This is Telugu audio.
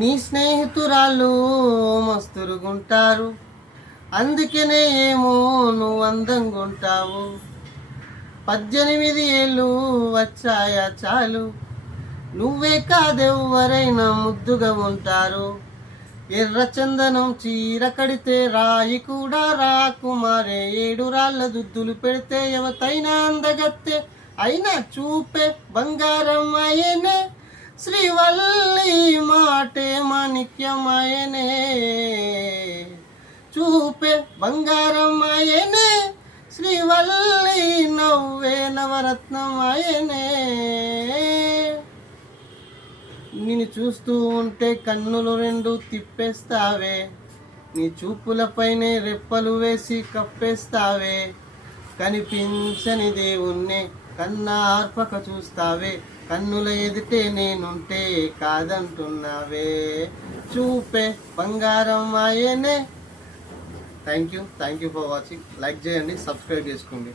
నీ స్నేహితురాళ్ళు మస్తురుగుంటారు, అందుకనే ఏమో నువ్వు అందంగుంటావు. 18 ఏళ్ళు వచ్చాయా చాలు, నువ్వే కాదెవ్వరైనా ముద్దుగా ఉంటారు. ఎర్ర చందనం చీర కడితే రాయి కూడా రాకుమారే, 7 రాళ్ళ దుద్దులు పెడితే ఎవతైనా అందగత్తే. అయినా చూపే బంగారం అయ్యనే, శ్రీవల్లి మాటే మాణిక్యమయనే. చూపే బంగారం అయ్యనే, శ్రీవల్లి నవ్వే నవరత్నమయనే. నిన్ను చూస్తూ ఉంటే కన్నులు 2 తిప్పేస్తావే, నీ చూపులపైనే రెప్పలు వేసి కప్పేస్తావే. కనిపించని దేవుణ్ణే కన్నార్పక చూస్తావే, కన్నుల ఎదుటే నేనుంటే కాదంటున్నావే. చూపే బంగారం ఆయనే. Thank you for watching. Like చేయండి, సబ్స్క్రైబ్ చేసుకోండి.